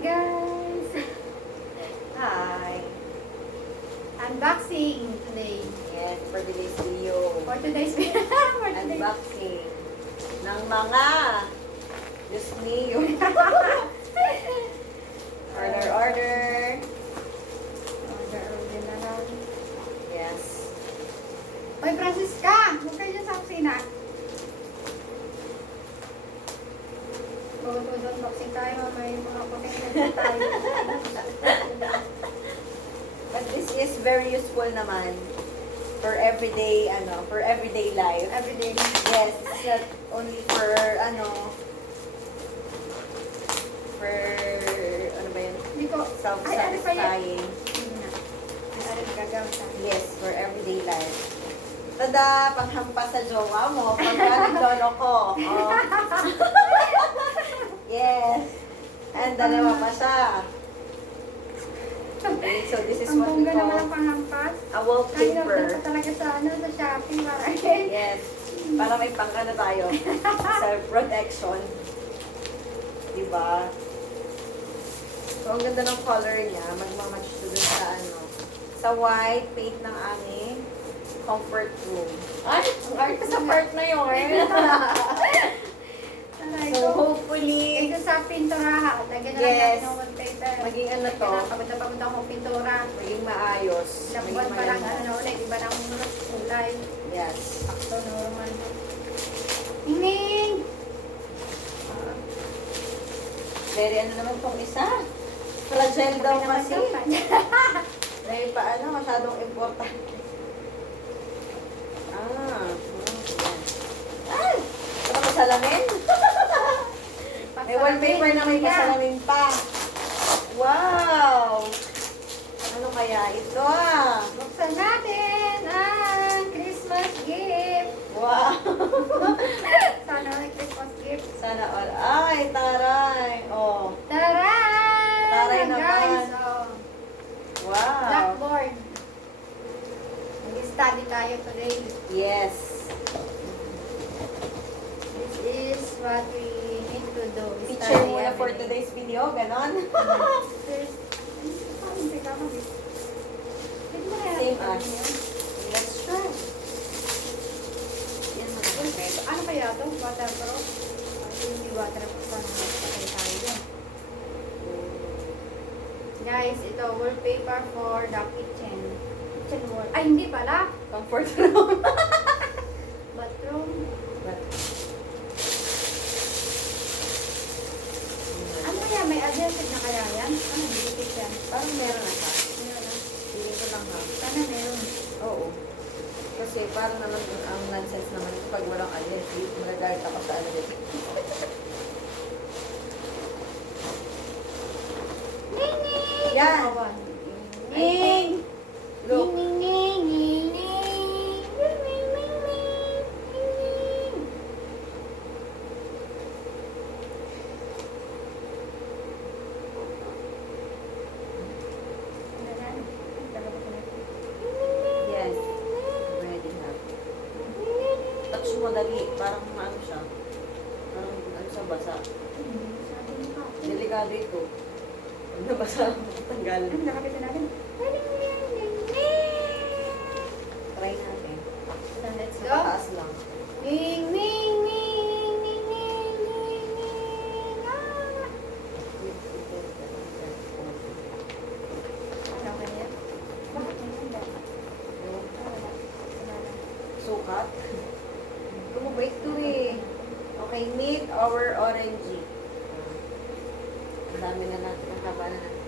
guys! Hi! Unboxing today. Yes, for today's video. For today's video. Unboxing ng mga Diyos niyo. Order. Order na lang. Yes. Hoy, Francisca! Huwag kayo dyan sa kusina. Pagod unboxing tayo. May mga puting na tayo. But this is very useful naman for everyday, for everyday life. Everyday. Yes, it's not only for, for, ano ba yun? Hindi ko. Self-satisfying. Hindi na. Ano gagamit tayo? Yes, for everyday life. Tada, panghampas sa jowa mo, pagka nagdono ko. Oh. Yes. And dalawa pa siya. Okay, so this is Ang what we bongga naman ang call panghampas. a Kaya wallpaper. pa talaga sa Shopee. Yes. Para may pangkano tayo. Sa protection. Diba? So, ang ganda ng color niya. Magmamatch to dun sa sa white paint ng aming comfort room. Ay, ang arte sa part na yun. Aray So, ko. hopefully, Ito sa pinturaha. Lagyan na lang Yes. natin ng wallpaper. maging ano to, Pagod na akong pintura. maging maayos. Ilang Maging buwan pa lang maganda. na ulit. Iba na akong kulay. Yes. Sakto, normal. Ning! Very ano naman tong isa. Fragile daw kasi. Dahil pa masyadong importante. Ay! Ito ba salamin? May wallpaper na may pasalamin pa. Wow! Ano kaya ito Buksan natin ang Christmas gift. Wow! Sana may Christmas gift. Sana all. Ay, taray! Oh. Taray! Taray naman. Guys, oh. Wow! Blackboard. Mag-study tayo today. Yes. This is what we need to do. Picture Study muna for every day. today's video. Ganon. Same as. Let's try. Yan mo. Ano kaya ito? Waterproof? Hindi waterproof. Patay tayo yun. Guys, ito wallpaper for the kitchen. Kitchen wall. Ay, hindi pala. Comfort room. Bathroom. Ano kaya? May adhesive na kaya yan? Ano? Dikit yan. Parang meron na siya. Meron na. Hindi ko lang ha. Sana meron. Oo. Kasi parang naman ang nonsense naman ito pag walang alin. Magagalit ako sa alin. Ning! Yan. Ning! Look. Ning, ning, ning, ning, ning. Ning, ning, ning, ning. Ning, ning. Ano na? Talaga ko na. Yes. Ready na. Touch mo dali. Parang ano siya. Parang ano sa basa. Sabi mo pa. Delikado ito. Pag nabasa, tanggal. Ano nakapitan natin? Try natin. Let's go. Mataas lang. Ning, ning, ning, ning, ning, ning, ning. Ah. Ano kaya? Bakit may handa? Wala. Sukat. Lumabait to eh. Okay, meet our orangey. Ang dami na natin. Ang haba na natin.